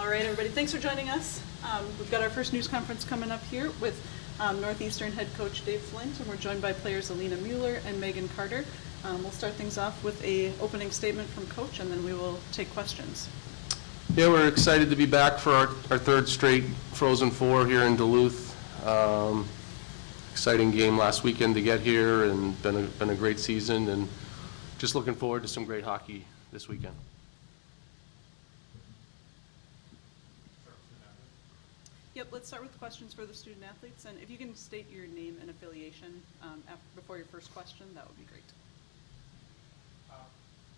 All right, everybody, thanks for joining us. We've got our first news conference coming up here with Northeastern head coach Dave Flint, and we're joined by players Alina Mueller and Megan Carter. We'll start things off with a opening statement from Coach, and then we will take questions. Yeah, we're excited to be back for our third straight Frozen Four here in Duluth. Exciting game last weekend to get here, and been a great season, and just looking forward to some great hockey this weekend. Yep, let's start with questions for the student athletes, and if you can state your name and affiliation before your first question, that would be great.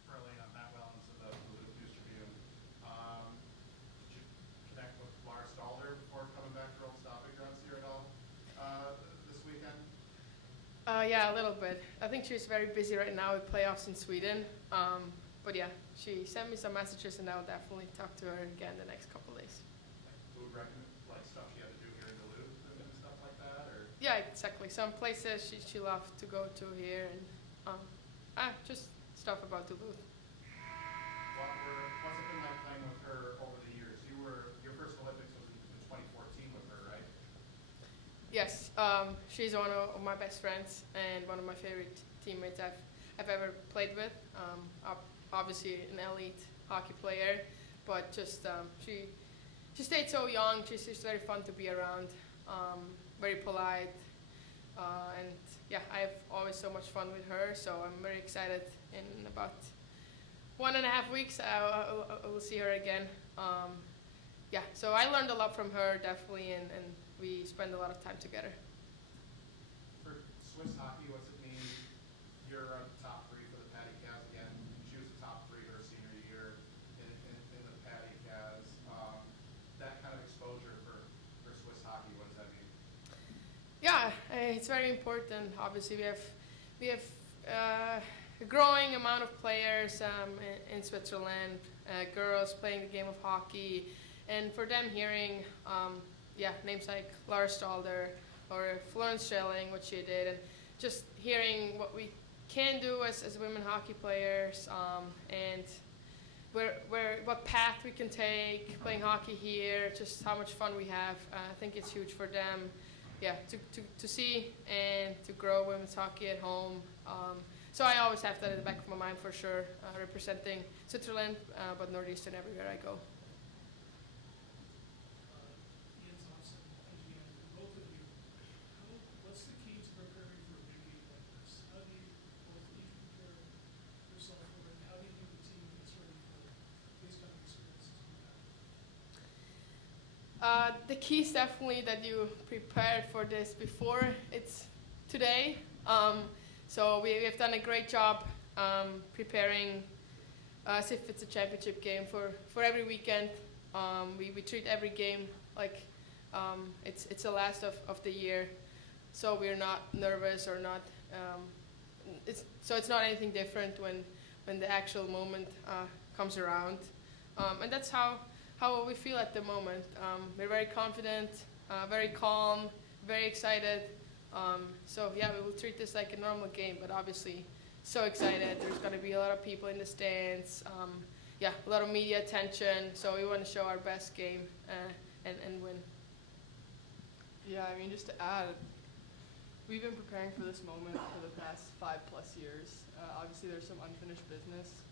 Early on, Matt Wellens of the Duluth News Tribune. Did you connect with Lars Stalder before coming back to Old Stopping Grounds here at all this weekend? Yeah, a little bit. I think she's very busy right now with playoffs in Sweden. But yeah, she sent me some messages, and I'll definitely talk to her again the next couple days. Like food like stuff she had to do here in Duluth and stuff like that, or? Yeah, exactly. Some places she loved to go to here, and just stuff about Duluth. What's it been like playing with her over the years? Your first Olympics was in 2014 with her, right? Yes, she's one of my best friends and one of my favorite teammates I've ever played with. Obviously an elite hockey player, but just she stayed so young. She's just very fun to be around, very polite, and yeah, I have always so much fun with her. So I'm very excited. In about 1.5 weeks, I will see her again. Yeah, so I learned a lot from her, definitely, and we spend a lot of time together. For Swiss hockey, what's it mean? You're on the top three for the Patty Cavs again. She was the top three her senior year in the Patty Cavs. That kind of exposure for Swiss hockey, what does that mean? Yeah, it's very important. Obviously, we have a growing amount of players in Switzerland, girls playing the game of hockey, and for them hearing names like Lars Stalder or Florence Schelling, what she did, and just hearing what we can do as women hockey players, and what path we can take playing hockey here, just how much fun we have. I think it's huge for them, to see and to grow women's hockey at home. So I always have that in the back of my mind for sure, representing Switzerland, but Northeastern everywhere I go. What's the key to preparing for a big game like this? How do you both each prepare yourself for it? How do you think the team gets ready for these kind of experiences? The key is definitely that you prepared for this before it's today. So we have done a great job preparing as if it's a championship game for every weekend. We treat every game like it's the last of the year, so we're not nervous or not. It's not anything different when the actual moment comes around, and that's how we feel at the moment. We're very confident, very calm, very excited. So yeah, we will treat this like a normal game, but obviously so excited. There's going to be a lot of people in the stands, a lot of media attention, so we want to show our best game and win. Yeah, I mean, just to add, we've been preparing for this moment for the past 5+ years. Obviously there's some unfinished business,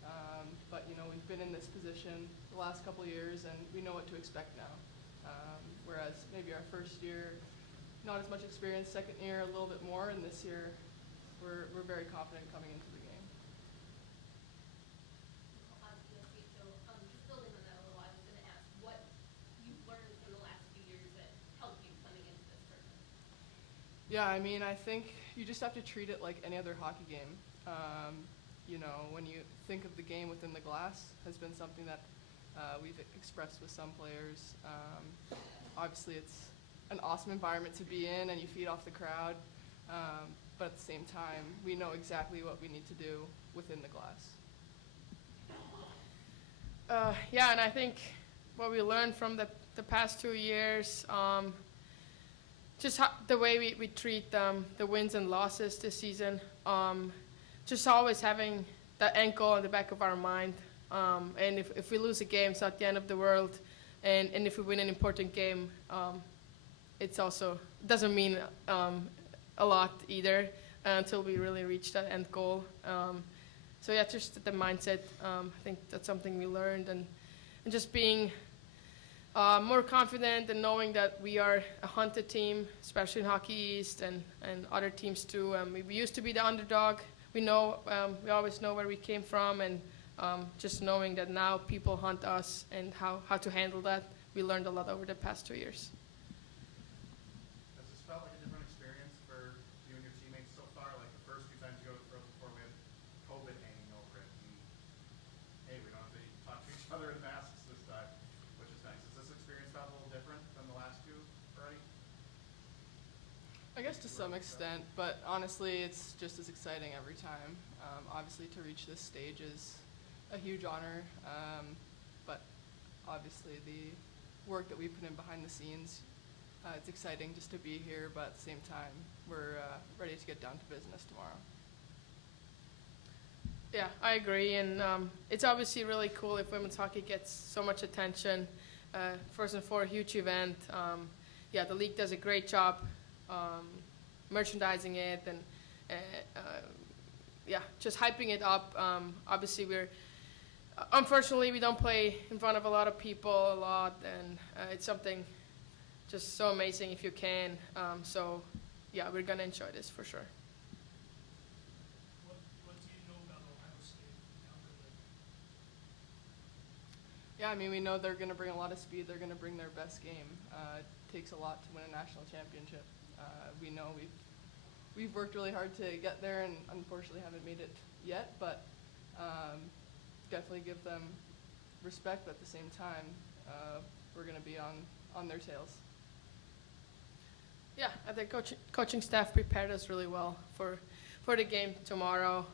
but we've been in this position the last couple years, and we know what to expect now. Whereas maybe our first year, not as much experience, second year a little bit more, and this year we're very confident coming into the game. Just building on that a little, I was going to ask what you've learned in the last few years that helped you coming into this tournament. Yeah, I mean, I think you just have to treat it like any other hockey game. When you think of the game within the glass has been something that we've expressed with some players. Obviously it's an awesome environment to be in, and you feed off the crowd, but at the same time we know exactly what we need to do within the glass. And I think what we learned from the past 2 years, just the way we treat the wins and losses this season, just always having that ankle in the back of our mind. And if we lose a game, it's not the end of the world. and if we win an important game, it's also doesn't mean a lot either until we really reach that end goal. So yeah, just the mindset. I think that's something we learned, and just being more confident and knowing that we are a hunted team, especially in Hockey East and other teams too. We used to be the underdog. We know we always know where we came from, and just knowing that now people hunt us and how to handle that, we learned a lot over the past 2 years. Has this felt like a different experience for you and your teammates so far? Like the first few times you go to Frozen Four, we had COVID hanging over it. And, hey, we don't have to talk to each other in masks this time, which is nice. Has this experience felt a little different than the last two already? I guess to some extent, but honestly, it's just as exciting every time. Obviously, to reach this stage is a huge honor, but obviously the work that we put in behind the scenes, it's exciting just to be here, but at the same time, we're ready to get down to business tomorrow. Yeah, I agree, and it's obviously really cool if women's hockey gets so much attention. First and foremost, a huge event. Yeah, the league does a great job merchandising it and yeah, just hyping it up. Obviously, unfortunately we don't play in front of a lot of people a lot, and it's something just so amazing if you can. So yeah, we're gonna enjoy this for sure. What do you know about Ohio State now that Yeah, I mean, we know they're going to bring a lot of speed. They're going to bring their best game. It takes a lot to win a national championship. We know we've worked really hard to get there, and unfortunately haven't made it yet. But definitely give them respect. But at the same time, we're going to be on their tails. Yeah, I think coaching staff prepared us really well for the game tomorrow.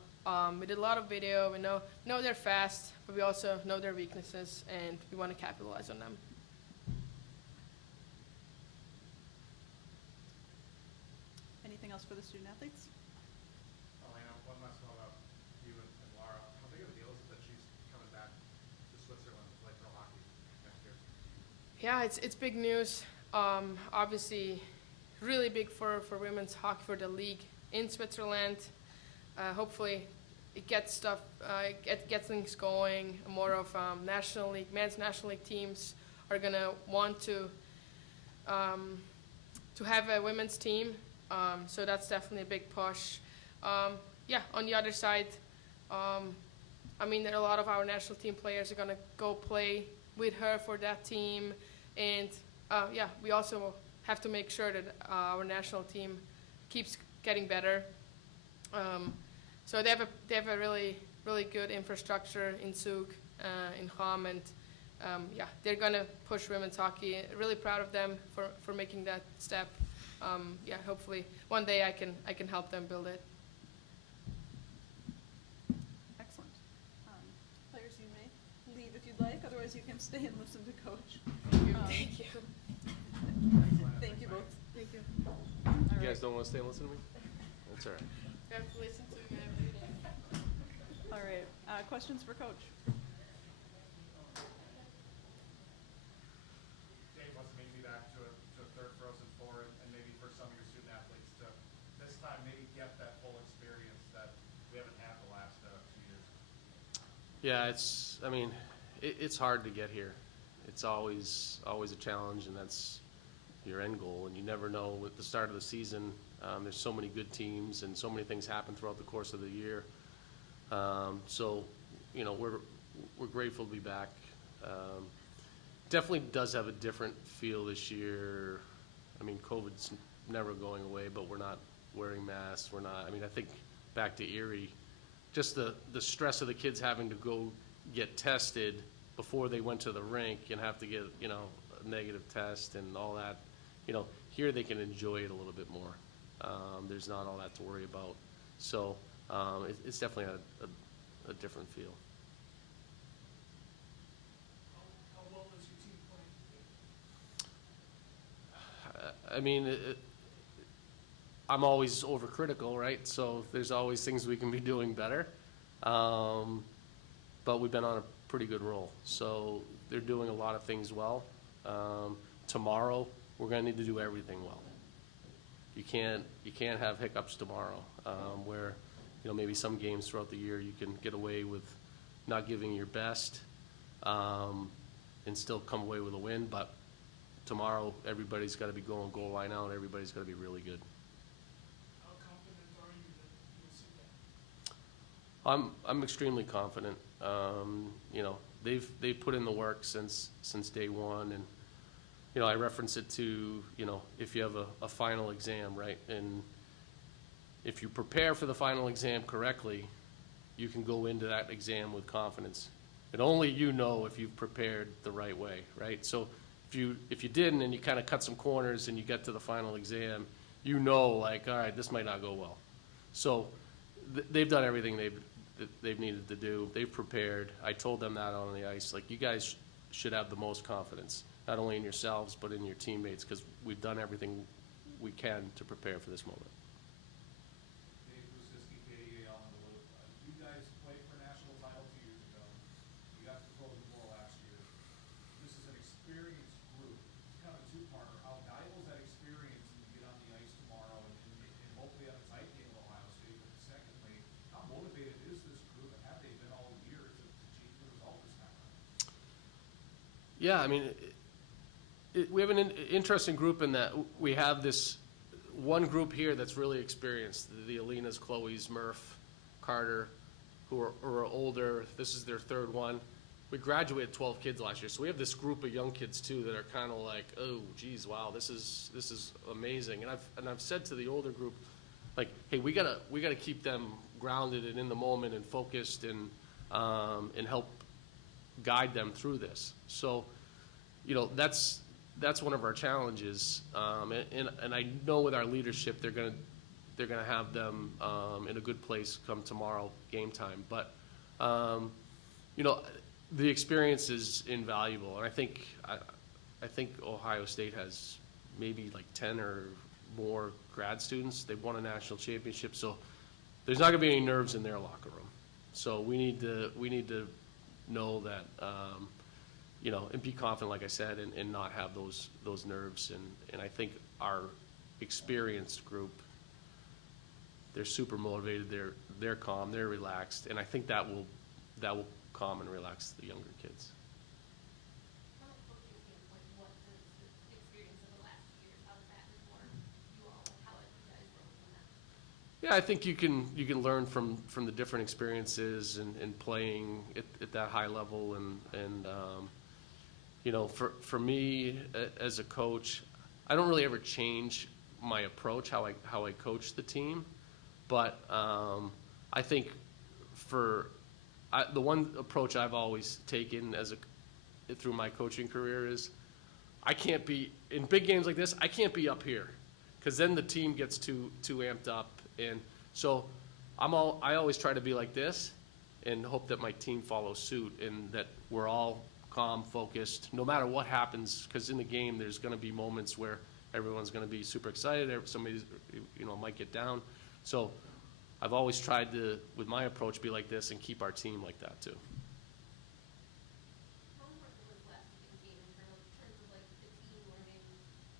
We did a lot of video. We know they're fast, but we also know their weaknesses, and we want to capitalize on them. Anything else for the student athletes? Elena, one last one about you and Laura. How big of a deal is it that she's coming back to Switzerland to play pro hockey next year? Yeah, it's big news. Obviously, really big for women's hockey, for the league in Switzerland. Hopefully, it gets gets things going. More of national league, men's national league teams are gonna want to have a women's team. So that's definitely a big push. Yeah, on the other side, I mean, there are a lot of our national team players are gonna go play with her for that team, and yeah, we also have to make sure that our national team keeps getting better. So they have a really good infrastructure in Zug, in Ham, and yeah, they're gonna push women's hockey. Really proud of them for making that step. Yeah, hopefully one day I can help them build it. Excellent. Players, you may leave if you'd like, otherwise you can stay and listen to Coach. Thank you. Thank you both. Thank you. All You guys right. don't want to stay and listen to me? That's all right. We have to listen to him every day. All right. Questions for Coach? Dave wants to maybe be back to a third Frozen Four, and maybe for some of your student athletes to this time maybe get that full experience that we haven't had the last 2 years. Yeah, it's hard to get here. It's always a challenge, and that's your end goal. And you never know at the start of the season. There's so many good teams, and so many things happen throughout the course of the year. So, you know, we're grateful to be back. Definitely does have a different feel this year. I mean, COVID's never going away, but we're not wearing masks. I think back to Erie, just the stress of the kids having to go get tested before they went to the rink and have to get, you know, a negative test and all that. You know, here they can enjoy it a little bit more. There's not all that to worry about. So it's definitely a different feel. How well is your team playing today? I mean, I'm always overcritical, right? So there's always things we can be doing better. But we've been on a pretty good roll. So they're doing a lot of things well. Tomorrow, we're gonna need to do everything well. You can't have hiccups tomorrow, where, maybe some games throughout the year you can get away with not giving your best, and still come away with a win, but tomorrow, everybody's gotta be going goal line out, everybody's gotta be really good. How confident are you that you'll see that? I'm extremely confident. They've put in the work since day one, and I reference it to if you have a final exam, right, and if you prepare for the final exam correctly, you can go into that exam with confidence. And only you know if you've prepared the right way, right? So if you didn't and you kind of cut some corners and you get to the final exam, like, all right, this might not go well. So they've done everything they've needed to do. They've prepared. I told them that on the ice. Like, you guys should have the most confidence, not only in yourselves but in your teammates, because we've done everything we can to prepare for this moment. Dave Brusicki, KDA on the loop. You guys played for a national title 2 years ago. You got the Frozen Four last year. This is an experienced group. It's kind of a two-parter. How valuable is that experience when you get on the ice tomorrow and hopefully have a tight game with Ohio State? But secondly, how motivated is this group, and have they been all year to achieve the result this time around? Yeah, I mean, we have an interesting group in that we have this one group here that's really experienced. The Alinas, Chloe's, Murph, Carter, who are older. This is their third one. We graduated 12 kids last year, so we have this group of young kids too that are kind of like, oh, geez, wow, this is amazing. And I've said to the older group, like, hey, we gotta keep them grounded and in the moment and focused and help guide them through this. So, that's one of our challenges, and I know with our leadership they're gonna have them in a good place come tomorrow game time. But the experience is invaluable, and I think Ohio State has maybe like 10 or more grad students. They've won a national championship, so there's not gonna be any nerves in their locker room. So we need to know that. And be confident, like I said, and not have those nerves. And I think our experienced group, they're super motivated, they're calm, they're relaxed, and I think that will calm and relax the younger kids. From a coaching standpoint, what does the experience of the last 2 years, how does that inform you all, and how have you guys grown from that? Yeah, I think you can learn from the different experiences and playing at that high level, and for me as a coach, I don't really ever change my approach, how I coach the team, but I think the one approach I've always taken through my coaching career is I can't be in big games like this. I can't be up here, because then the team gets too amped up, and so I always try to be like this and hope that my team follows suit and that we're all calm, focused, no matter what happens, because in the game there's going to be moments where everyone's going to be super excited, somebody's might get down. So I've always tried to, with my approach, be like this and keep our team like that too. How important was last weekend's game in terms of like the team learning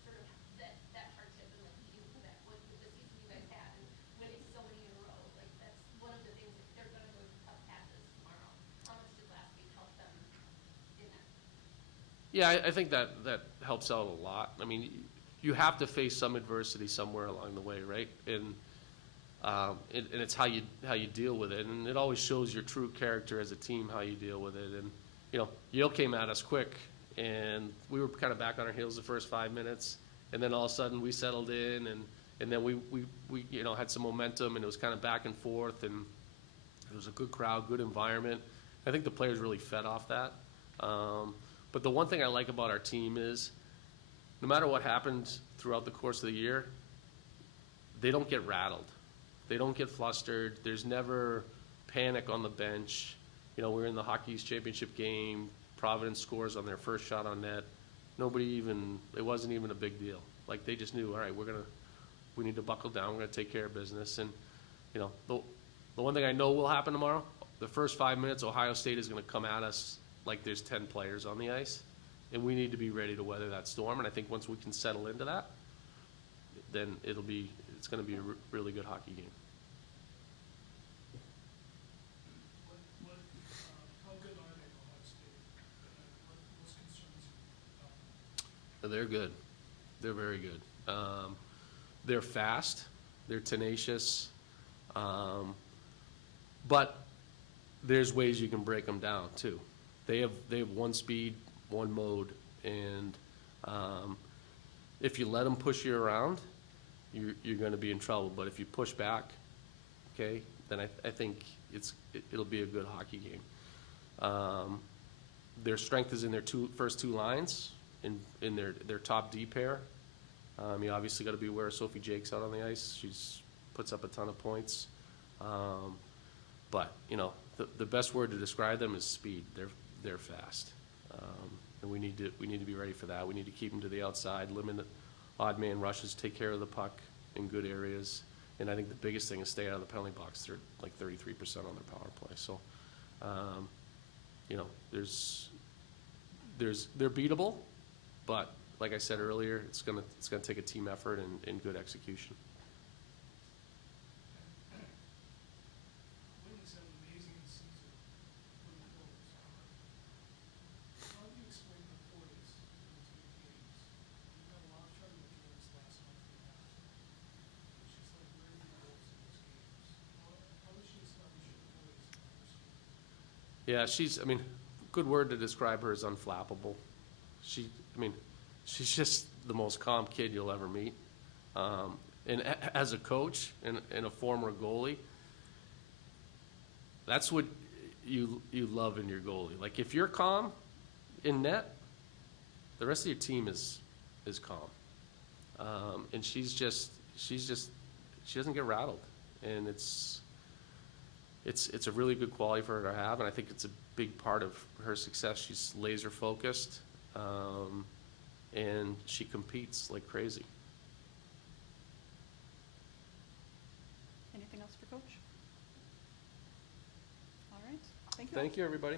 sort of that hardship and like leading to that with the season you guys had and winning so many in a row? Like, that's one of the things that they're going to go through tough patches tomorrow. How much did last week help them in that? Yeah, I think that helps out a lot. I mean, you have to face some adversity somewhere along the way, right? And it's how you deal with it, and it always shows your true character as a team how you deal with it. And Yale came at us quick, and we were kind of back on our heels the first 5 minutes, and then all of a sudden we settled in, and then we had some momentum, and it was kind of back and forth, and it was a good crowd, good environment. I think the players really fed off that. But the one thing I like about our team is, no matter what happens throughout the course of the year, they don't get rattled. They don't get flustered. There's never panic on the bench. We're in the Hockey East Championship game. Providence scores on their first shot on net. It wasn't even a big deal. Like, they just knew, all right, we need to buckle down. We're going to take care of business. And, the one thing I know will happen tomorrow, the first 5 minutes, Ohio State is going to come at us like there's 10 players on the ice, and we need to be ready to weather that storm. And I think once we can settle into that, then it's going to be a really good hockey game. How good are they, Ohio State? What's concerns you about them? They're good. They're very good. They're fast. They're tenacious. But there's ways you can break them down too. They have one speed, one mode, and if you let them push you around, you're going to be in trouble. But if you push back, okay, then I think it'll be a good hockey game. Their strength is in their first two lines, in their top D pair. You obviously got to be aware of Sophie Jakes out on the ice. She's puts up a ton of points. But you know, the best word to describe them is speed. They're fast, and we need to be ready for that. We need to keep them to the outside, limit odd man rushes, take care of the puck in good areas, and I think the biggest thing is stay out of the penalty box. They're like 33% on their power play. So, you know, they're beatable, but like I said earlier, it's gonna take a team effort and good execution. Wings had an amazing season for the Bulls. How do you explain the poise in these big games? You've had a lot of trouble with games last month and a half. It's just like, where are the goals in these games? How does she establish her poise in the first game? Yeah, I mean, good word to describe her is unflappable. She's just the most calm kid you'll ever meet. And as a coach and a former goalie, that's what you love in your goalie. Like if you're calm in net, the rest of your team is calm. And she doesn't get rattled. And it's a really good quality for her to have, and I think it's a big part of her success. She's laser focused, and she competes like crazy. Anything else for Coach? All right, thank you. Thank you, everybody.